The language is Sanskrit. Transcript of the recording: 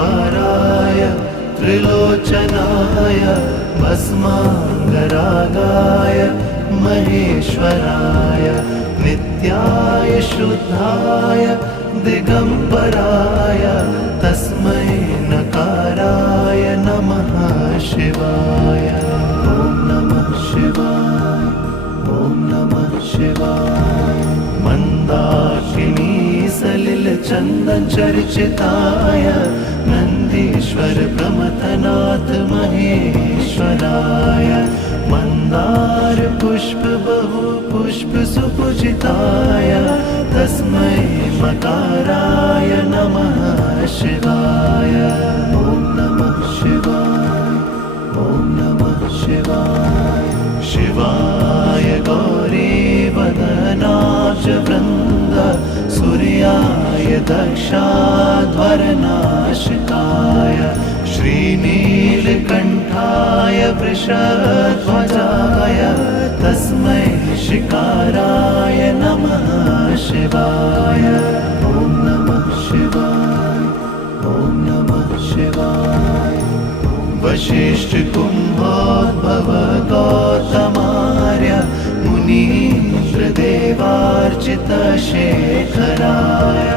विहाराय त्रिलोचनाय भस्माङ्गरागाय महेश्वराय नित्याय शुद्धाय दिगम्बराय तस्मै नकाराय नमः शिवाय। ॐ नमः शिवाय, ॐ नमः शिवाय। मन्दाकिनी सलिल चन्दन चर्चिताय नन्दीश्वर प्रमथनाथ महेश्वराय मन्दार पुष्प बहु पुष्प सुपूजिताय तस्मै मकाराय नमः शिवाय। ॐ नमः शिवाय, ॐ नमः शिवाय। शिवाय गौरीवदनाक्ष वृन्द सूर्याय दक्षाध्वरनाशिकाय श्रीनीलकण्ठाय वृषध्वजाय तस्मै शिकाराय नमः शिवाय। ॐ नमः शिवाय, ॐ नमः शिवाय। वसिष्ठ कुम्भोद्भव गौतमार्य मुनीन्द्र देवार्चित शेखराय